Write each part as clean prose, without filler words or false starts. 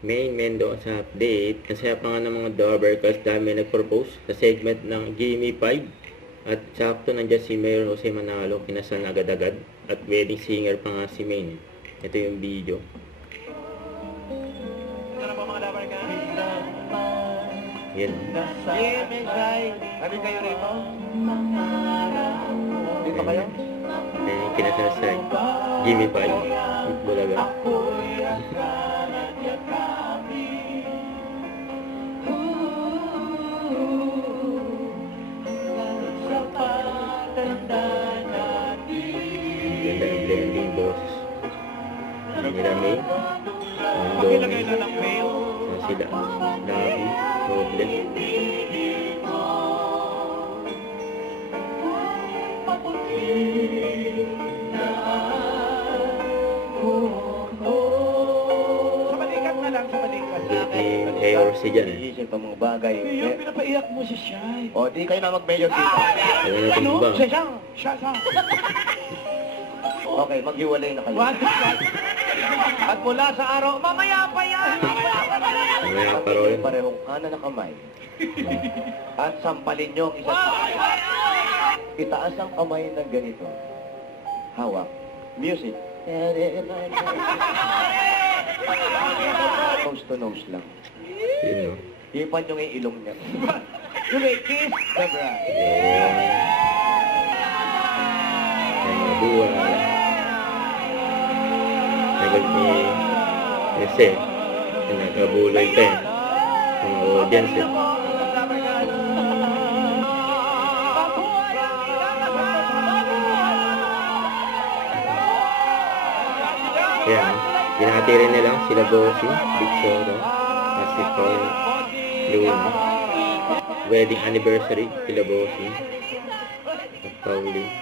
Main Mendoza update. Kasi pa nga ng mga Dover kasi dami nag-propose sa segment ng Gimme 5. At sakto nandiyan si Mayor Jose Manalo, kinasal na agad-agad. At wedding singer pa nga si Main. Ito yung video. Ito na po mga Dover guys. Yan. Kami kayo rito? Dito kayo? Yan yung kinasal sa Gimme 5. Bulaga. Blending boses. Nila May, Pakilagay na ng mail. sila, Labi, Robles. Sa balikat na lang, sa balikat. Yung AORC dyan eh. Iisip ang mga bagay. Yung pinapaiyak mo si Shai. O, di kayo na mag-mayor dito. Ano na Ano? ba? Siya. Okay, maghiwalay na kayo. What? At mula sa araw, mamaya pa yan! Mamaya pa rin. Pagiging parehong kanan na kamay. At sampalin nyo ang isa't isa. Itaas ang kamay ng ganito. Hawak. Music. Nose to nose lang. Yun no. Ipan nyo yung ilong niya. You may kiss. Sabra. Yan mga buwan. Nagag ni Jose. Nagkabuloy pa eh. Mga audience eh. Kaya, binati rin nila sila Bossy, Big Soro, at si Paul Luna. Wedding anniversary, sila Bossy, at Pauline.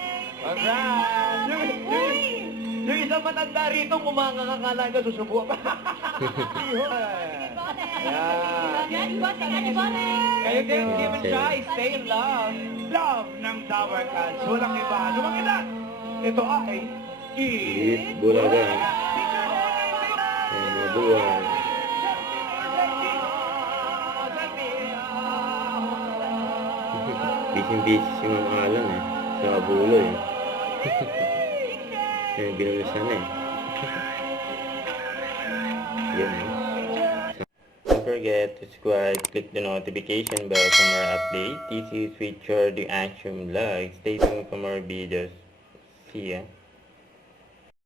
Yung isang matanda rito, kumanga kakala niya susubukan. Kayo din, give it try. Stay in love. Love ng Dover Cats. Walang iba. Ano bang ilan? Ito ay Eat Bulaga. Yan mga buwan. Busy-busy si Ma'am Alan eh. Sa kabulo eh. Yan, binulusan eh. Yan eh. Don't forget to subscribe, click the notification bell for more updates. This is Richard the Action Vlog. Stay tuned for more videos. See ya.